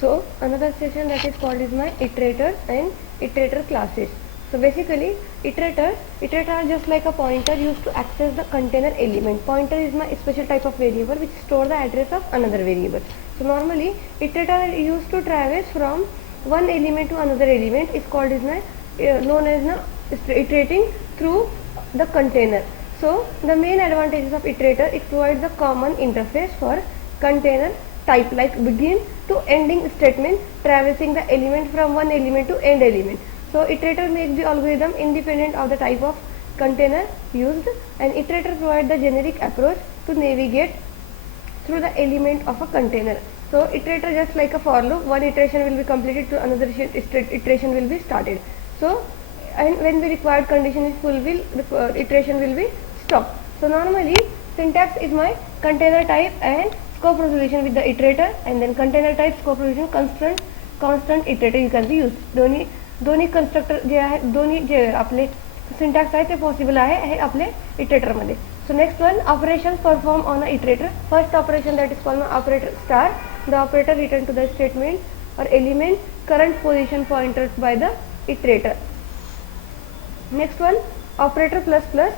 So another session that is called is my iterators and iterator classes. So basically iterator are just like a pointer used to access the container element. Pointer is my special type of variable which store the address of another variable. So normally iterator are used to traverse from one element to another element is called is my known as iterating through the container. So the main advantages of iterator, it provides the common interface for container type like begin to ending statement traversing the element from one element to end element. So iterator makes the algorithm independent of the type of container used, and iterator provides the generic approach to navigate through the element of a container. So iterator just like a for loop, one iteration will be completed to another iteration will be started. So and when the required condition is fulfilled, the iteration will be stopped. So normally syntax is my container type and scope resolution with the iterator, and then container type scope resolution constant iterator you can be used. दोन्ही constructor जे आहे दोन्ही जे आपले syntax आहे ते possible आहे आपले इटरेटरमध्ये. So next one, operations performed on a iterator. First operation that is called operator star. The operator return to the statement or element current position pointed by the iterator. Next one, operator plus plus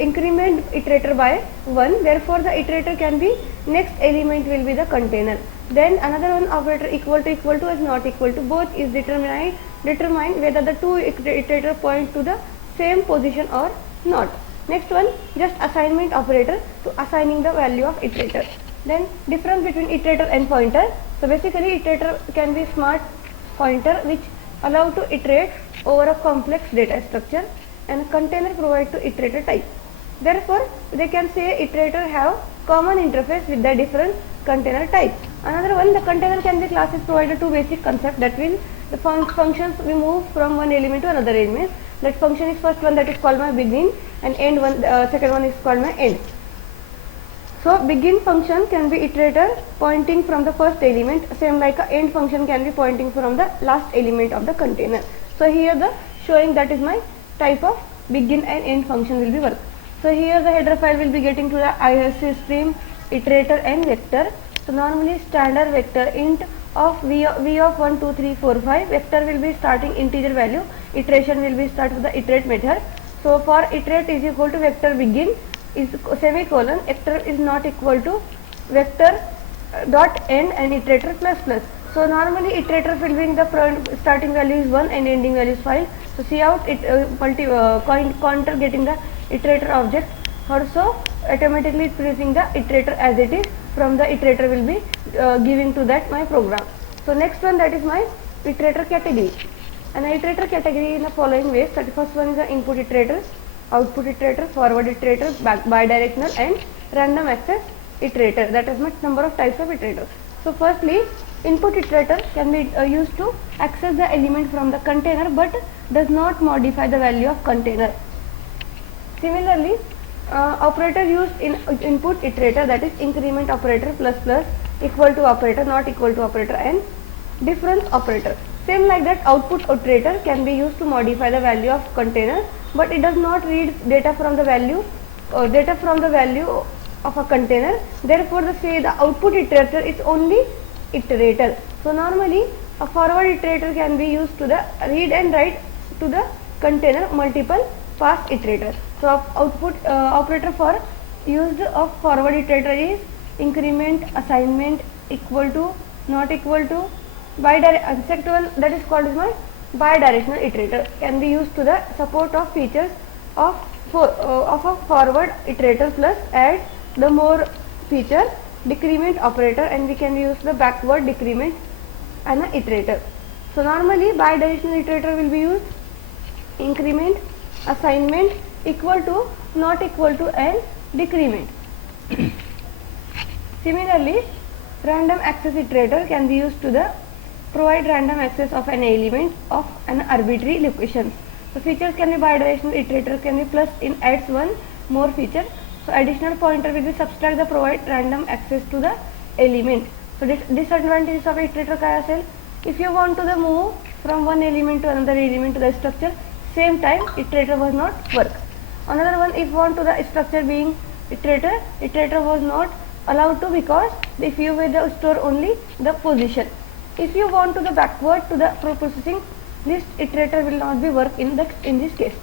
increment iterator by 1. Therefore the iterator can be next element will be the container. Then another one, operator equal to is not equal to, both is determine whether the two iterator point to the same position or not. Next one, just assignment operator to assigning the value of iterator. Then difference between iterator and pointer. So basically iterator can be smart pointer which allow to iterate over a complex data structure, and container provide to iterator type. Therefore they can say iterator have common interface with the different container type. Another one, the container can be classes provided two basic concepts, that will the functions we move from one element to another element. That function is first one that is called my begin, and end one second one is called my end. So begin function can be iterator pointing from the first element, same like a end function can be pointing from the last element of the container. So here the showing that is my type of begin and end function will be work. So here the header file will be getting to the IRC stream, iterator and vector. So normally standard vector int of v of 1 2 3 4 5, vector will be starting integer value, iteration will be start with the iterate method. So for iterate is equal to vector begin is semicolon, vector is not equal to vector dot end and iterator plus plus. So normally iterator will be in the front starting value is 1 and ending value is 5. So see out it counter getting the iterator object, also automatically producing the iterator as it is, from the iterator will be giving to that my program. So next one, that is my iterator category. An iterator category in the following ways. That first one is the input iterator, output iterator, forward iterator, bidirectional and random access iterator. That is my number of types of iterators. So firstly, input iterator can be used to access the element from the container but does not modify the value of container. Similarly, operator used in input iterator, that is increment operator, plus plus, equal to operator, not equal to operator, and difference operator. Same like that, output iterator can be used to modify the value of container, but it does not read data from the value of a container. Therefore the output iterator is only iterator. So normally a forward iterator can be used to the read and write to the container multiple pass iterator. So output operator for used of forward iterator is increment, assignment, equal to, not equal to, bidirectional. Second one that is called as my bidirectional iterator can be used to the support of features of a forward iterator plus add the more feature decrement operator, and we can use the backward decrement and an iterator. So normally bidirectional iterator will be used increment, assignment, equal to, not equal to, and decrement. Similarly, random access iterator can be used to the provide random access of an element of an arbitrary location. So features can be bidirectional iterator can be plus in adds one more feature. So additional pointer will be subtract the provide random access to the element. So disadvantages of iterator काय असेल? If you want to the move from one element to another element to the structure, same time iterator was not work. Another one, if want to the structure being iterator was not allowed to, because if you will store only the position. If you want to the backward to the processing, list iterator will not be work in this case.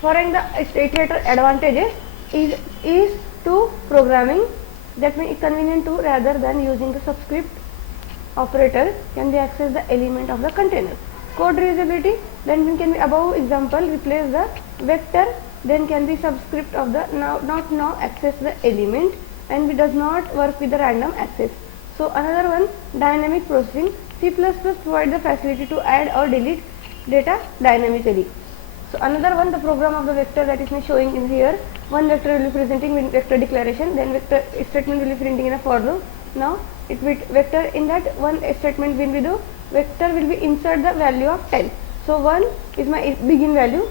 Following the iterator advantages is to programming, that means it's convenient to rather than using the subscript operator can be access the element of the container. Code reusability, then we can be above example replace the vector, then can be subscript of the now access the element, and it does not work with the random access. So another one, dynamic processing. C++ provide the facility to add or delete data dynamically. So another one, the program of the vector that is showing in here. One vector will be presenting with vector declaration, then vector statement will be printing in a for loop. Now it will vector in that one statement will be the vector will be insert the value of 10. So 1 is my begin value.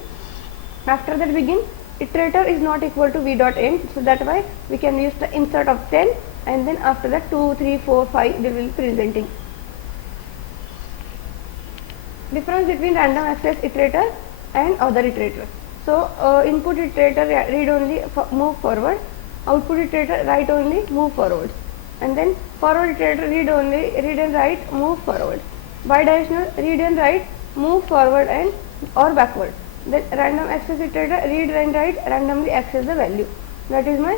After that begin, iterator is not equal to v dot end. So that why we can use the insert of 10, and then after that 2, 3, 4, 5 they will be presenting. Difference between random access iterator and other iterator. So input iterator read only move forward, output iterator write only move forward, and then forward iterator read and write move forward. Bidirectional read and write move forward and or backward. Then random access iterator read and write randomly access the value. That is my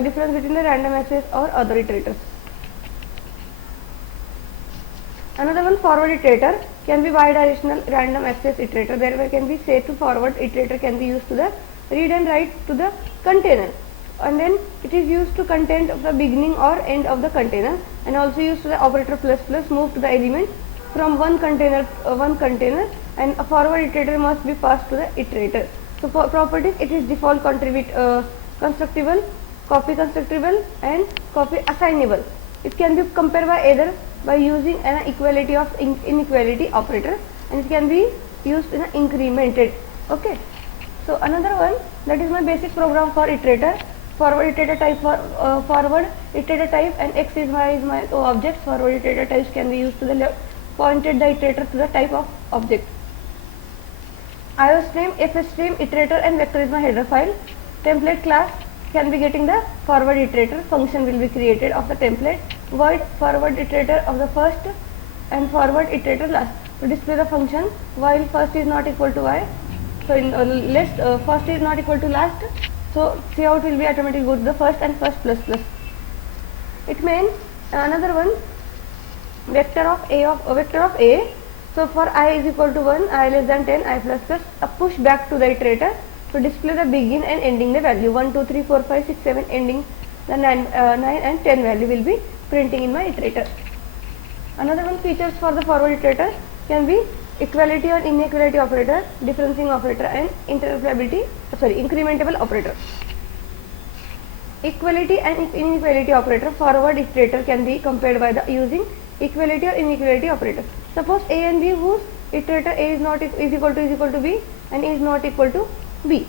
difference between the random access or other iterators. Another one, forward iterator can be bidirectional random access iterator. There can be say to forward iterator can be used to the read and write to the container, and then it is used to content of the beginning or end of the container, and also used to the operator plus plus move to the element from one container, and a forward iterator must be passed to the iterator. So for properties, it is default constructible, copy constructible, and copy assignable. It can be compared by either by using an equality of inequality operator, and it can be used in an incremented. Okay. So another one, that is my basic program for iterator. Forward iterator type for forward iterator type, and x is my objects. Forward iterator types can be used to the left, pointed the iterator to the type of object. IOStream, FStream, iterator, and vector is my header file. Template class can be getting the forward iterator. Function will be created of the template. Void forward iterator of the first and forward iterator last. To display the function while first is not equal to y. So in list first is not equal to last. So cout will be automatically go to the first and first plus plus. It means another one, vector of a. So for I is equal to 1, I less than 10, I plus plus, a push back to the iterator to display the begin and ending the value 1, 2, 3, 4, 5, 6, 7, ending the 9 and 10 value will be printing in my iterator. Another one, features for the forward iterator can be equality or inequality operator, differencing operator, and incrementable operator. Equality and inequality operator, forward iterator can be compared by the using equality or inequality operator. Suppose a and b whose iterator a is equal to b and a is not equal to b.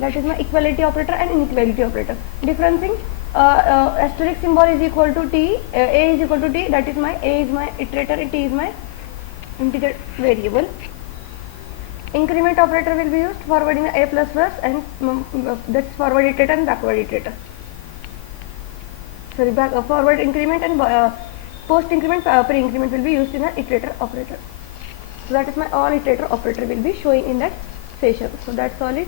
That is my equality operator and inequality operator. Differencing asterisk symbol is equal to t, a is equal to t. That is my a is my iterator and t is my integer variable. Increment operator will be used forwarding a plus plus, and that's forward iterator and backward iterator. Sorry, forward increment and post increment, pre increment will be used in an iterator operator. So that is my all iterator operator will be showing in that session. So that's all it.